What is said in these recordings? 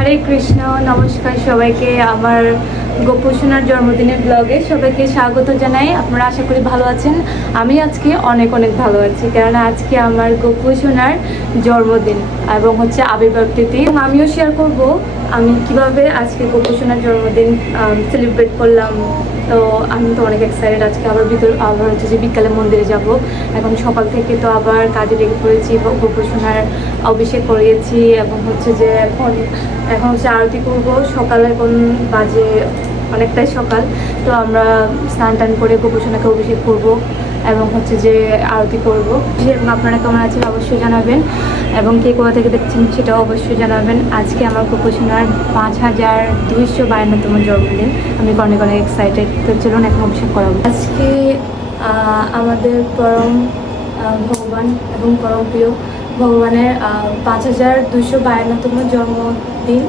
হরে কৃষ্ণ, নমস্কার সবাইকে। আমার গোপু সোনার জন্মদিনের ব্লগে সবাইকে স্বাগত জানাই। আপনারা আশা করি ভালো আছেন। আমি আজকে অনেক অনেক ভালো আছি, কেননা আজকে আমার গোপু সোনার জন্মদিন এবং হচ্ছে আবির্ভাব তিথি। আমিও শেয়ার করব আমি কিভাবে আজকে গোপু সোনার জন্মদিন সেলিব্রেট করলাম। তো আমি তো অনেক এক্সাইটেড। আজকে আবার হচ্ছে যে বিকালে মন্দিরে যাব। এখন সকাল থেকে তো আবার কাজে লেগে পড়েছি, গোপু সোনার অভিষেক করিয়েছি এবং হচ্ছে যে এখন হচ্ছে আরতি করব। সকালে এখন বাজে অনেকটাই সকাল, তো আমরা স্নান টান করে গোপু সোনাকে অভিষেক করব এবং হচ্ছে যে আরতি করব। এবং আপনারা কেমন আছেন অবশ্যই জানাবেন, এবং কে কোথা থেকে দেখছেন সেটাও অবশ্যই জানাবেন। আজকে আমার গোপু সোনার 5252তম জন্মদিন। আমি অনেক অনেক এক্সাইটেড। তো চলুন এখন অভিষেক করাবো। আজকে আমাদের পরম ভগবান এবং পরম প্রিয় ভগবানের 5252তম জন্মদিন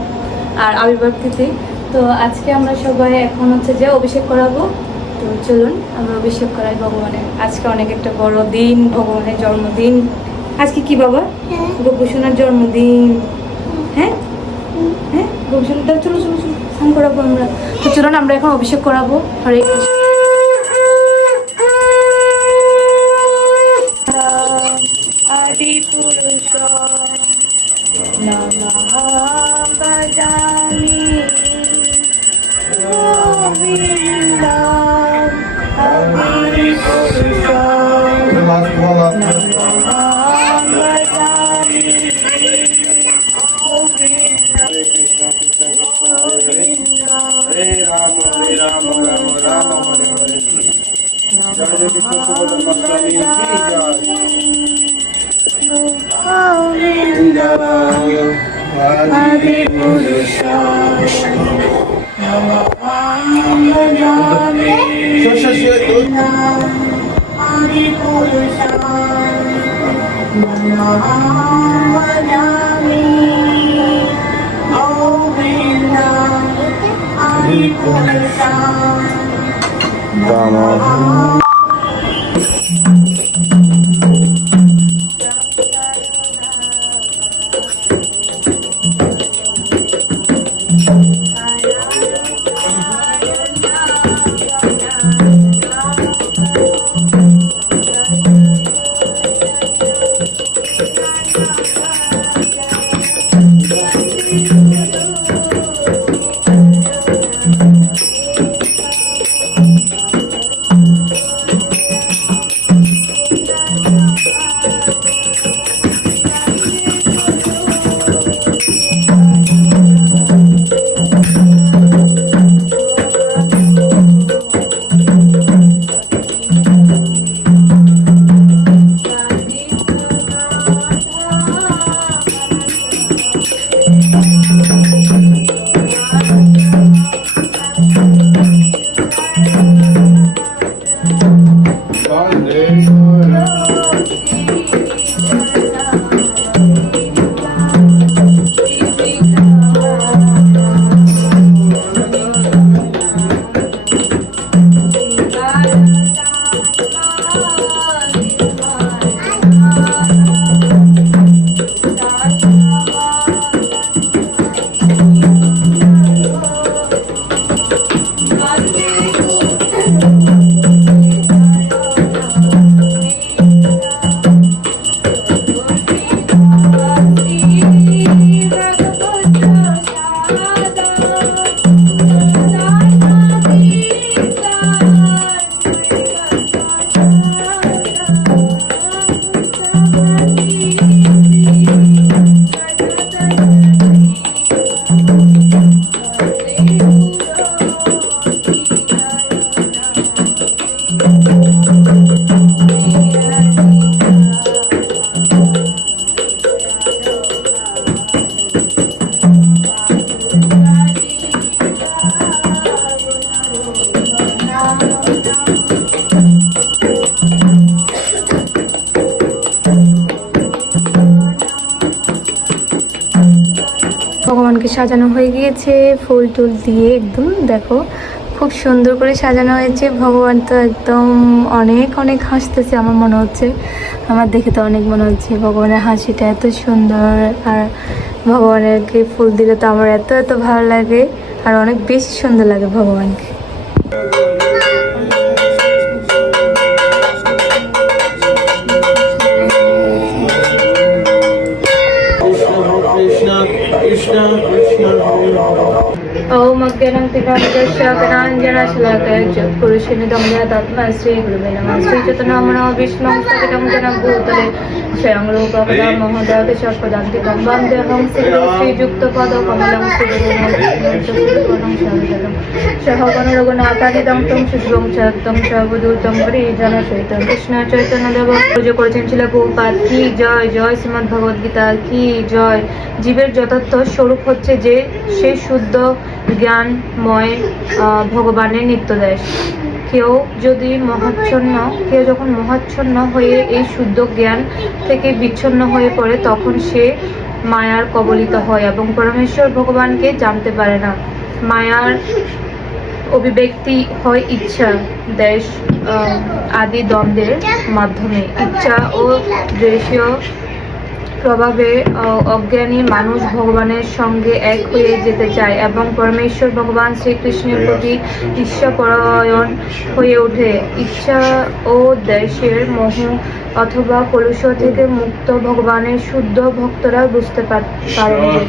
আর আবির্ভাব তিথি। তো আজকে আমরা সবাই এখন হচ্ছে যে অভিষেক করাবো। তো চলুন আমরা অভিষেক করাই ভগবানের। আজকে অনেক একটা বড় দিন, ভগবানের জন্মদিন। আজকে কি বাবা? গোপু সোনার জন্মদিন। হ্যাঁ হ্যাঁ, গোপু সোনাটা চলো চলো চলো স্নান করাবো আমরা। তো চলুন আমরা এখন অভিষেক করাবো। হরে কৃষ্ণ। আদিপুরুষ নমঃ ভজামি গোবিন্দম আদিপুরুষ নমঃ ভজামি গোবিন্দম। हरे राम राम राम हरे हरे। जय जय कृष्ण सुभद्रमाष्टमी की जय। आदिपुरुष नमः भजामि आदिपुरुष नमः भजामि गोविन्दम् आदिपुरुष नमः। ভগবানকে সাজানো হয়ে গিয়েছে ফুল টুল দিয়ে, একদম দেখো খুব সুন্দর করে সাজানো হয়েছে। ভগবান তো একদম অনেক অনেক হাসতেছে আমার মনে হচ্ছে, আমার দেখে তো অনেক মনে হচ্ছে ভগবানের হাসিটা এত সুন্দর। আর ভগবানেরকে ফুল দিলে তো আমার এত এত ভালো লাগে, আর অনেক বেশি সুন্দর লাগে ভগবানকে। Krishna Krishna Hare Hare. ओम अज्ञानं तिमिरान्धस्य ज्ञानाञ्जनशलाकया चक्षुरुन्मीलितं येन तस्मै श्रीगुरुवे नमः। श्रीचैतन्यनामनो विष्णुं स्थापितं येन भूतले स्वयं रूपं कदा महदाति सर्वदान्तिकं वन्देऽहं श्रीयुक्तपदकमलं श्रीगुरुं सहगणरघुनाथादितं तं शुभं चरितं सर्वदूतं परिजनसहितं कृष्ण चैतन्यदेव পুজো করেছেন ছিল প্রভুপাদ কি জয়। জয় শ্রীমদ্ ভগবদ গীতা কি জয়। জীবের যথার্থ স্বরূপ হচ্ছে যে সেই শুদ্ধ জ্ঞানময় ভগবানের নিত্যদেশ। কেউ যখন মহাচ্ছন্ন হয়ে এই শুদ্ধ জ্ঞান থেকে বিচ্ছিন্ন হয়ে পড়ে, তখন সে মায়ার কবলিত হয় এবং পরমেশ্বর ভগবানকে জানতে পারে না। মায়ার অভিব্যক্তি হয় ইচ্ছা দেশ আদি দ্বন্দ্বের মাধ্যমে। ইচ্ছা ও দ্বেষীয় প্রভাবে অজ্ঞানী মানুষ ভগবানের সঙ্গে এক হয়ে যেতে চায় এবং পরমেশ্বর ভগবান শ্রীকৃষ্ণের প্রতি ঈর্ষাপরায়ণ হয়ে ওঠে। ইচ্ছা ও দ্বেষের মোহ অথবা কলুষ থেকে মুক্ত ভগবানের শুদ্ধ ভক্তরা বুঝতে পারেন যে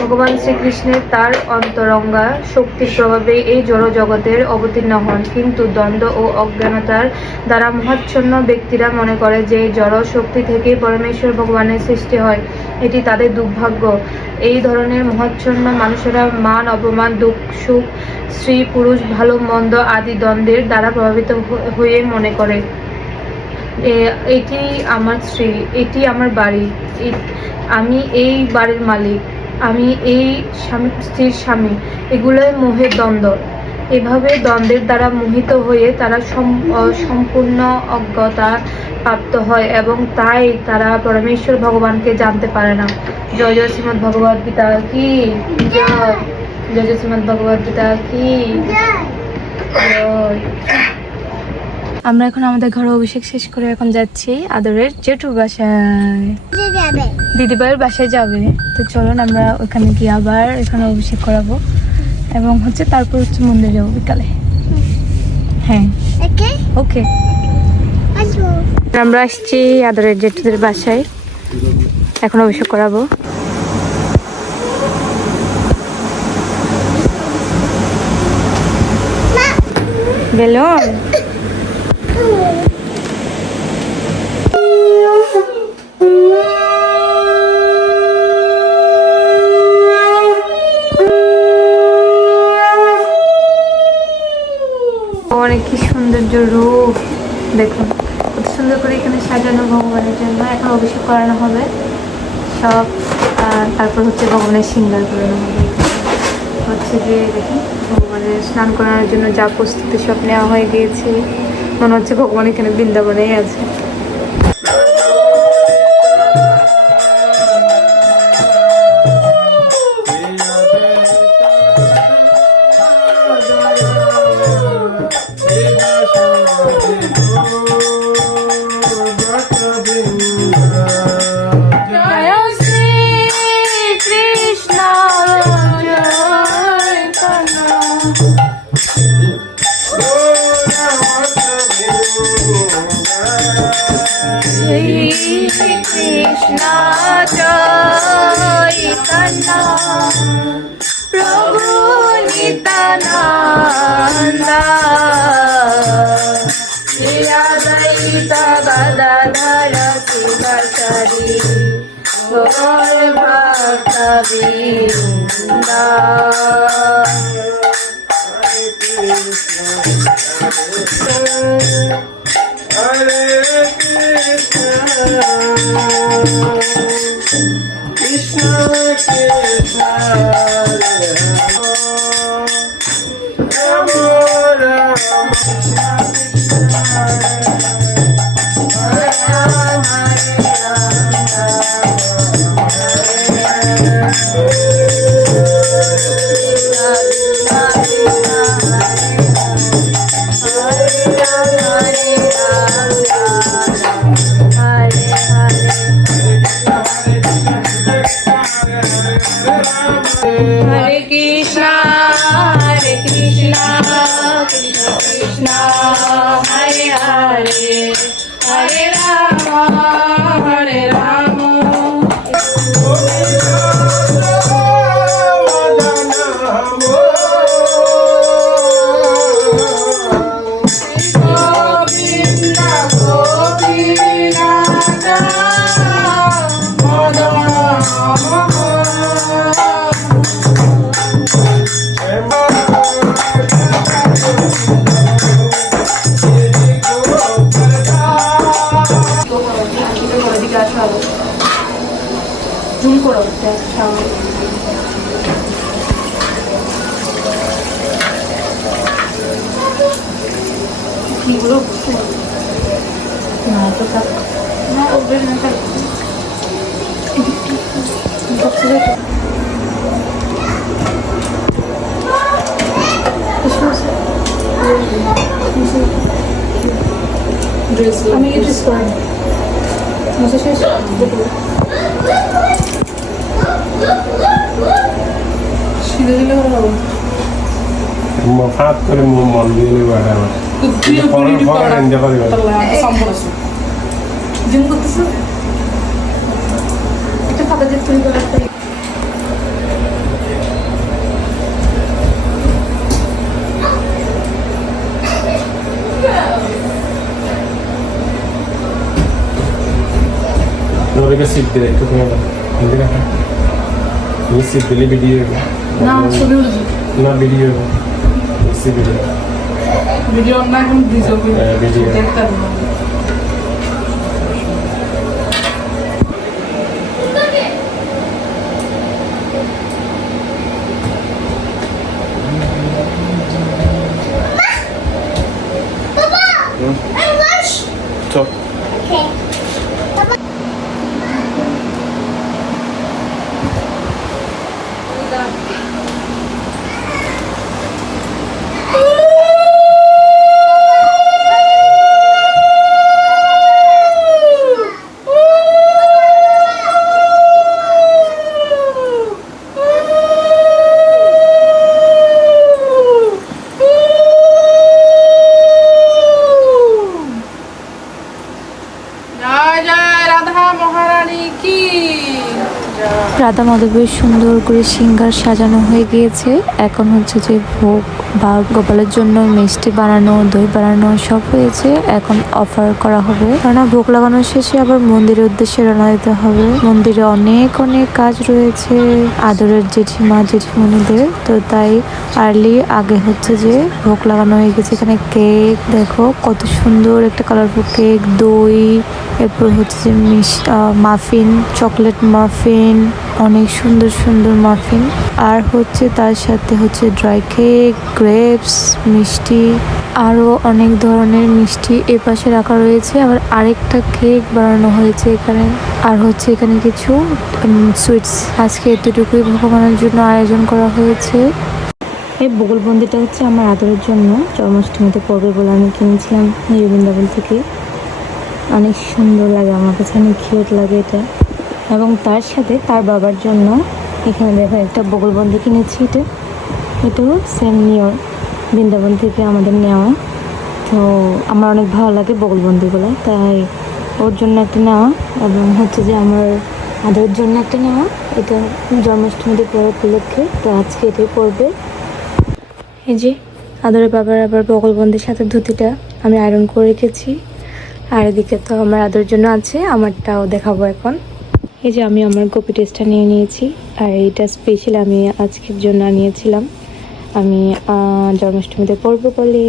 ভগবান শ্রীকৃষ্ণের তার অন্তরঙ্গা শক্তির প্রভাবে এই জড় জগতের অবতীর্ণ হন। কিন্তু দ্বন্দ্ব ও অজ্ঞানতার দ্বারা মহাচ্ছন্ন ব্যক্তিরা মনে করে যে জড় শক্তি থেকে পরমেশ্বর ভগবানের সৃষ্টি হয়। এটি তাদের দুর্ভাগ্য। এই ধরনের মহাচ্ছন্ন মানুষেরা মান অপমান দুঃখ সুখ স্ত্রী পুরুষ ভালো মন্দ আদি দ্বন্দ্বের দ্বারা প্রভাবিত হয়ে মনে করে এটি আমার স্ত্রী, এটি আমার বাড়ি, আমি এই বাড়ির মালিক, আমি এই স্ত্রীর স্বামী। এগুলোই মোহের দ্বন্দ্ব। এভাবে দ্বন্দ্বের দ্বারা মোহিত হয়ে তারা সম্পূর্ণ অজ্ঞতা প্রাপ্ত হয় এবং তাই তারা পরমেশ্বর ভগবানকে জানতে পারে না। জয় জয় শ্রীমদ্ ভগবদ গীতা কি জয়। জয় জয় শ্রীমদ্ ভগবদ গীতা কি জয়। আমরা এখন আমাদের ঘরে অভিষেক শেষ করে এখন যাচ্ছি আদরের জেঠুর বাসায়, দিদিভাইয়ের বাসায় যাবে। তো চলুন আমরা ওখানে গিয়ে আবার এখানে অভিষেক করাবো এবং তারপর মন্দিরে যাবো বিকালে। হ্যাঁ ওকে। আমরা আসছি আদরের জেঠুদের বাসায়, এখন অভিষেক করাবো। বেলুন অনেক কি সৌন্দর্য রূপ দেখুন, কত সুন্দর করে এখানে সাজানো ভগবানের জন্য। এখন অভিষেক করানো হবে সব, তারপর ভগবানের সিঙ্গার করানো হবে। যে দেখুন ভগবানের স্নান করানোর জন্য যা প্রস্তুতি সব নেওয়া হয়ে গিয়েছে। মনে হচ্ছে ভগবান এখানে বৃন্দাবনেই আছে। Krishna Chaitanya Prabhu Nityananda Shri Advaita Gadadhara Sivasari Gaur Bhakta Vrinda Hare Krishna Krishna Krishna Hare Rama Rama Hare Rama Hare Hare Krishna, Hare Krishna, Krishna Krishna, Hare Hare, Hare Rama, Hare Rama. Zoom করো কিগুলো না তো থাক না ওদের না থাক আমি dress করি মুছে শেষ সিধে দিলে ভালো হবে ফাঁক করে মন দিয়ে নেবো জুম করতেছো একটা ফাঁকা যে তুমি করতে ওদেরকে সিট দিয়ে একটু তুমি হিন্দি রাখা তুমি সিট দিলে ভিডিও না ছবি উঠবে না ভিডিও বেশি ভিডিও ভিডিও না এখন ভিডিও ভিডিও দেখতে হবে তো জয় জয় রাধা মহারানী কি রাধা মাধবের সুন্দর করে সিঙ্গার সাজানো হয়ে গিয়েছে। এখন হচ্ছে যে ভোগ বা গোপালের জন্য মিষ্টি বানানো, দই বানানো সব হয়েছে। এখন অফার করা হবে, কারণ ভোগ লাগানোর শেষে আবার মন্দিরের উদ্দেশ্যে রওনা দিতে হবে। মন্দিরে অনেক অনেক কাজ রয়েছে আদরের জেঠিমা জেঠিমণিদের, তো তাই আর্লি আগে হচ্ছে যে ভোগ লাগানো হয়ে গেছে। এখানে কেক দেখো কত সুন্দর একটা কালারফুল কেক, দই, এরপর হচ্ছে যে মাফিন, চকলেট মাফিন, অনেক সুন্দর সুন্দর মাফিন, আর হচ্ছে তার সাথে হচ্ছে ড্রাই কেক, গ্রেপস, মিষ্টি, আরও অনেক ধরনের মিষ্টি এ পাশে রাখা রয়েছে। আবার আরেকটা কেক বানানো হয়েছে এখানে, আর হচ্ছে এখানে কিছু সুইটস। আজকে এতটুকুই ভগবানের জন্য আয়োজন করা হয়েছে। এই বগলবন্দিটা হচ্ছে আমার আদরের জন্য জন্মাষ্টমীতে পড়বে বলে আমি কিনেছিলাম বৃন্দাবন থেকে। অনেক সুন্দর লাগে আমার কাছে, অনেক কিউট লাগে এটা। এবং তার সাথে তার বাবার জন্য এখানে দেখো একটা বগলবন্দি কিনেছি। এটাও সেম নিয়র বৃন্দাবন থেকে আমাদের নেওয়া। তো আমার অনেক ভালো লাগে বগলবন্দিগুলো, তাই ওর জন্য একটা নেওয়া, এবং হচ্ছে যে আমার আদরের জন্য একটা নেওয়া। এটা জন্মাষ্টমীতে পড়ার উপলক্ষে, তো আজকে এটাই পড়বে। এই যে আদরের বাবার আবার বগলবন্দির সাথে ধুতিটা আমি আয়রন করে রেখেছি। আর এদিকে তো আমার আদরের জন্য আছে, আমারটাও দেখাবো এখন। এই যে আমি আমার গোপী টেস্টটা নিয়ে নিয়েছি, আর এইটা স্পেশাল আমি আজকের জন্য নিয়েছিলাম। আমি জন্মাষ্টমীতে পড়বো বলে,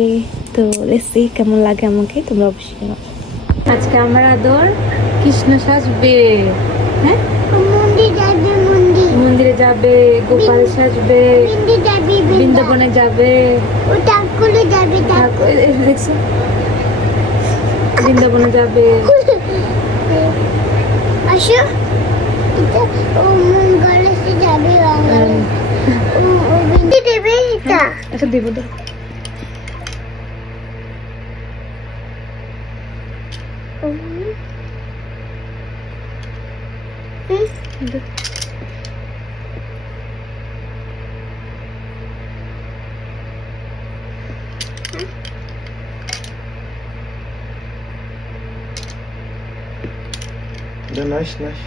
তো লেটস কেমন লাগে আমাকে, তোমরা অবশ্যই জানাও। আজকে আমার আদর কৃষ্ণ সাজবে, হ্যাঁ মন্দিরে যাবে, গোপাল সাজবে, বৃন্দাবনে যাবে, দেখছো বৃন্দাবনে যাবে। আসো এটা ও মন গলেছে যাবে বাঙালি ও বিন্দু দেবে এটা আচ্ছা দেব তো। Yeah, nice, nice.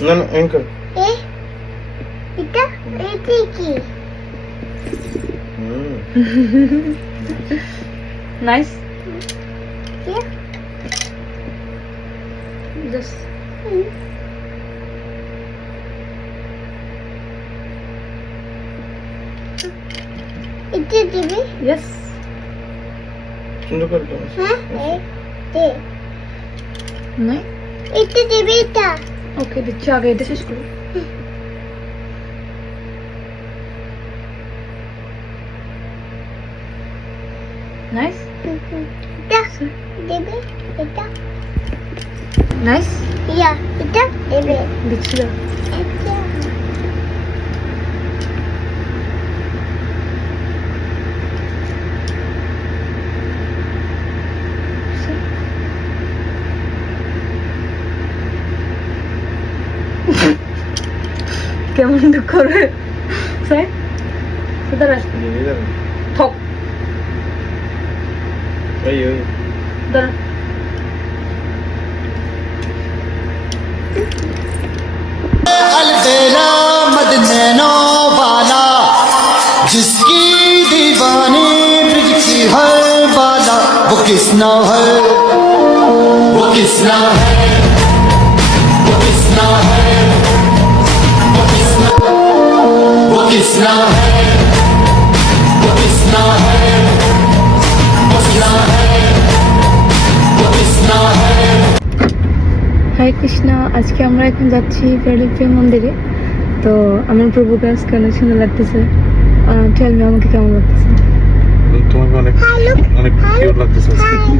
No, no, anchor. Eh? Ita? Iti ki? Nice Yeah. Just Iti dibi? Yes সুন্দর করে দাও। Ha? Eh? Di. নাই Iti dibi ita. ওকে দিচ্ছি আগে এটা শেষ করো nice Ita. Dibi? Ita. Nice Yeah. Ita. Dibi. দিচ্ছি দাও Ita. কেমন দুঃখ করবে সাই সুদার Mira. থক Ay, ay. দাঁড়া अलबेला मद नैनो वाला जिसकी दीवानी ब्रिज की हर बाला वो किसना है वो किसना है वो किसना है वो किसना वो किसना है वो किसना है वो किसना है वो किसना है হরে কৃষ্ণ আজকে আমরা এখন যাচ্ছি ফিলাডেলফিয়া মন্দিরে তো আমার প্রভুকে আজকে অনেক সুন্দর লাগতেছে টেল মি আমাকে কেমন লাগতেছে তোমাকে অনেক অনেক কিউট লাগতেছে আজকে।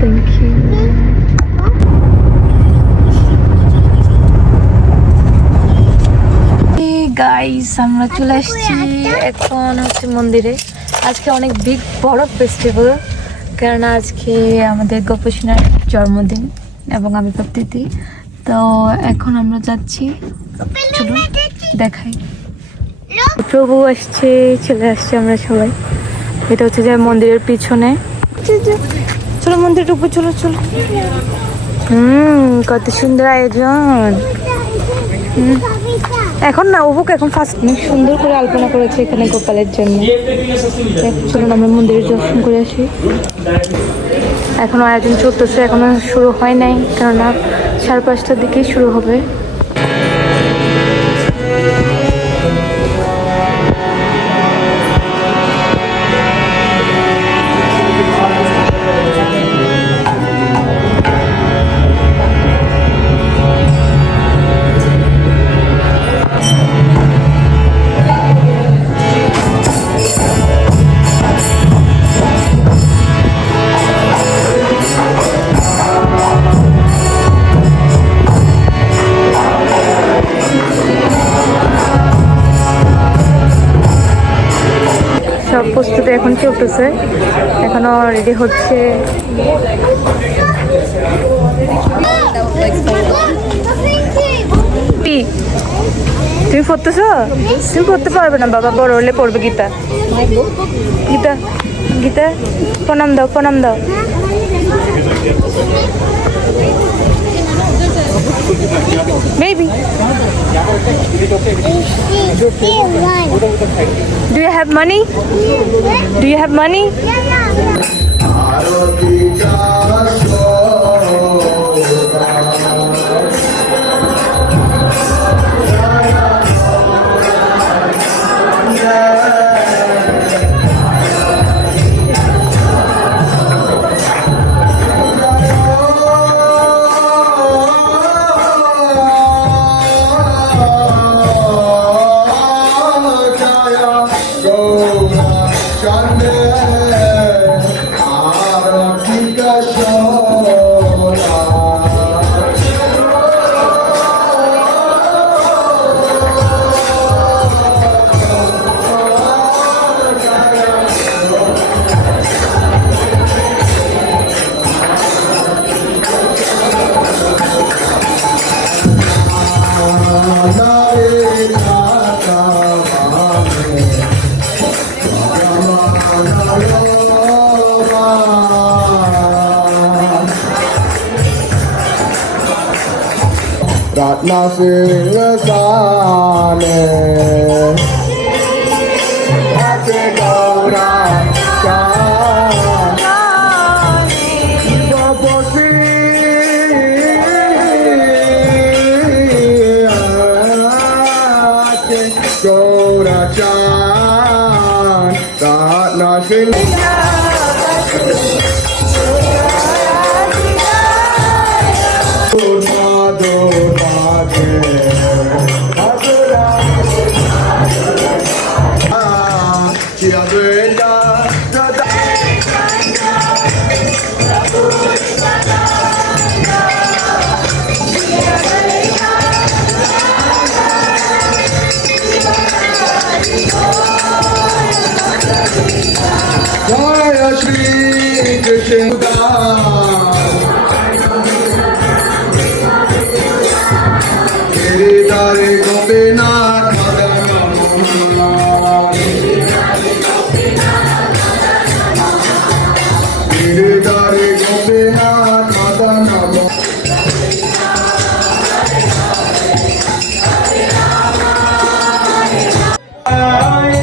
থ্যাংক ইউ গাইস আমরা চলে আসছি এখন হচ্ছে মন্দিরে আজকে অনেক বিগ বড় ফেস্টিভ্যাল কারণ আজকে আমাদের গোপসোনার জন্মদিন এবং আমি প্রতিটি তো এখন আমরা যাচ্ছি চলো দেখাই প্রভু আসছে চলে আসছে আমরা সবাই এটা হচ্ছে যে মন্দিরের পিছনে চলো মন্দিরের উপর চলো চলো কত সুন্দর আয়োজন এখন না অবুক এখন ফার্স্ট অনেক সুন্দর করে আলপনা করেছে এখানে গোপালের জন্য চলুন আমরা মন্দিরের দর্শন করে আসি এখনো আয়োজন চলতেছে এখনো শুরু হয় নাই কেননা 5:30টার দিকেই শুরু হবে সব প্রস্তুতি এখন চলতেছে এখনো রেডি হচ্ছে কি তুমি পড়তেছো তুমি পড়তে পারবে না বাবা বড় হলে পড়বে গীতা গীতা গীতা প্রণাম দাও প্রণাম দাও Maybe. Do you have money? Do you have money? Chande, Arati ka Nasirasane Ate Gaura Babosi Ate Gaura Chan Tat Nasir Jaya Shri Krishna Giridhari Gopinath Madana Giridhari Gopinath Madana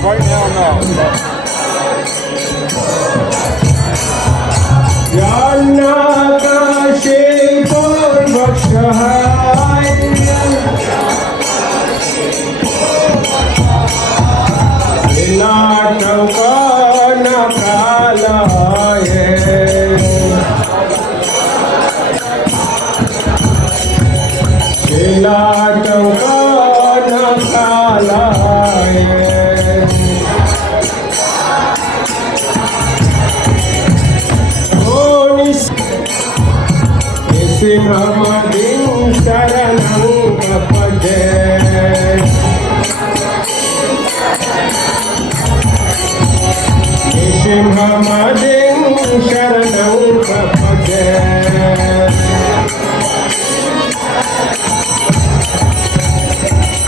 Right now, no. Janakashi Purvakshahai Natakana Kalaye Natakana Kalaye Simhamadin Sharanam Kapade Simhamadin Sharanam Kapade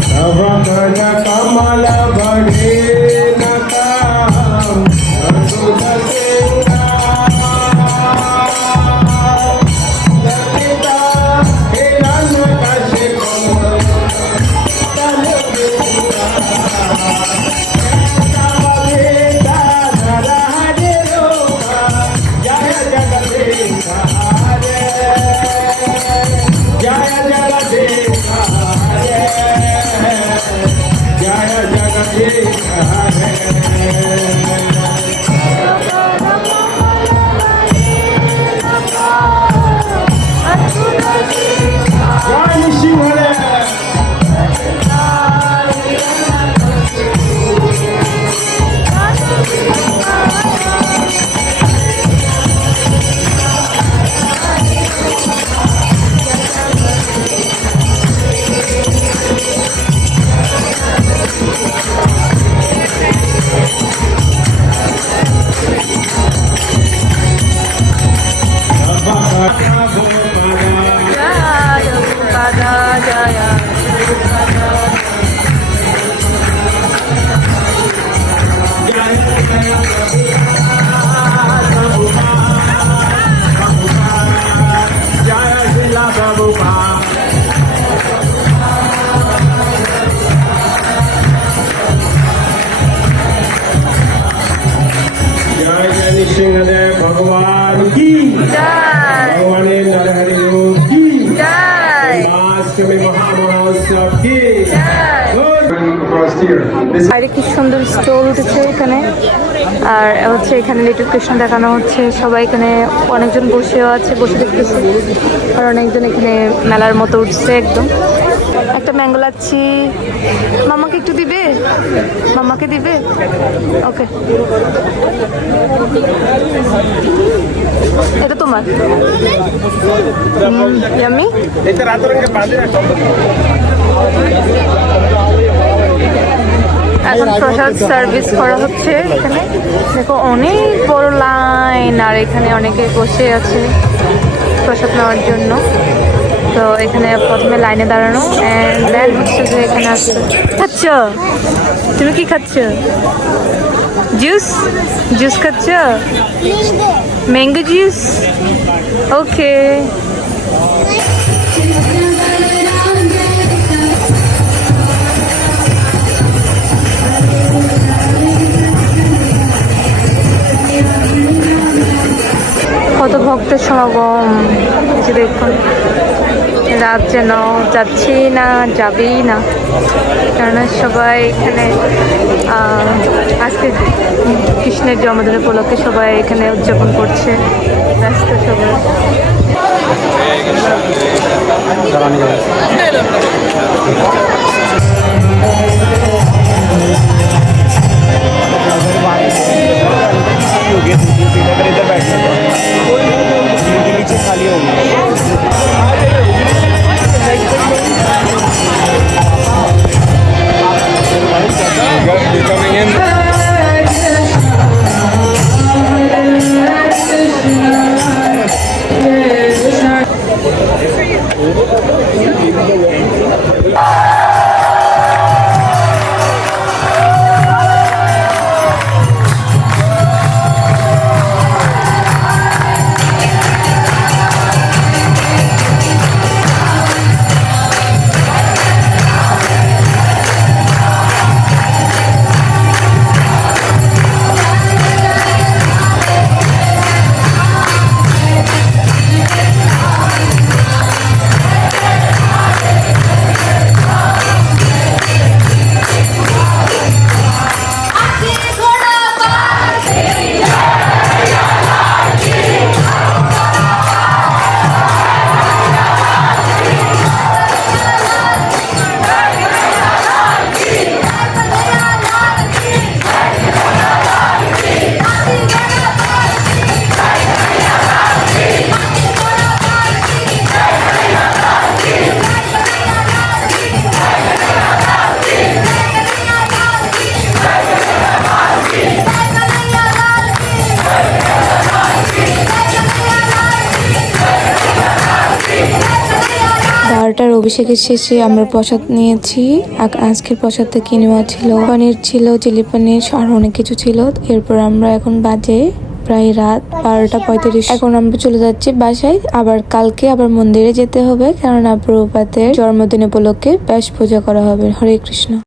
Savakana Kamala Bhane Nakam Asudha Singha Singhdeo भगवान की भगवान नरहरि की जन्माष्टमी महामहोत्सव की আর কি সুন্দর stall উঠেছে এখানে। আর হচ্ছে এখানে লিটল কৃষ্ণ দেখানো হচ্ছে, সবাই এখানে অনেকজন বসেও আছে, বসে দেখতেছে। আর অনেকজন এখানে মেলার মতো উঠছে একদম। একটা ম্যাঙ্গো লাচ্ছি মামাকে একটু দিবে, মামাকে দিবে, ওকে এটা তোমার। ইয়াম্মি এখন প্রসাদ সার্ভিস করা হচ্ছে এখানে। দেখো অনেক বড় লাইন, আর এখানে অনেকে বসে আছে প্রসাদ নেওয়ার জন্য। তো এখানে প্রথমে লাইনে দাঁড়ানো, অ্যান্ড দেন হচ্ছে যে এখানে আসছে। খাচ্ছ তুমি? কি খাচ্ছ? জুস? জুস খাচ্ছ? ম্যাঙ্গো জুস, ওকে। ভক্তের সমাগম, এই যে দেখুন রাত যেন যাচ্ছি না যাবেই না, কেননা সবাই এখানে আজকে কৃষ্ণের জন্মদিন উপলক্ষে সবাই এখানে উদযাপন করছে, ব্যস্ত সবাই। বারোটার অভিষেকের শেষে আমরা প্রসাদ নিয়েছি। আজকের প্রসাদটা কি নেওয়া ছিল, পনির ছিল, চিলি পনির আর অনেক কিছু ছিল। এরপর আমরা এখন বাজে প্রায় রাত 12:35। এখন আমরা চলে যাচ্ছি বাসায়। আবার কালকে আবার মন্দিরে যেতে হবে, কারণ প্রভুপাদের জন্মদিন উপলক্ষে ব্যাস পূজা করা হবে। হরে কৃষ্ণ।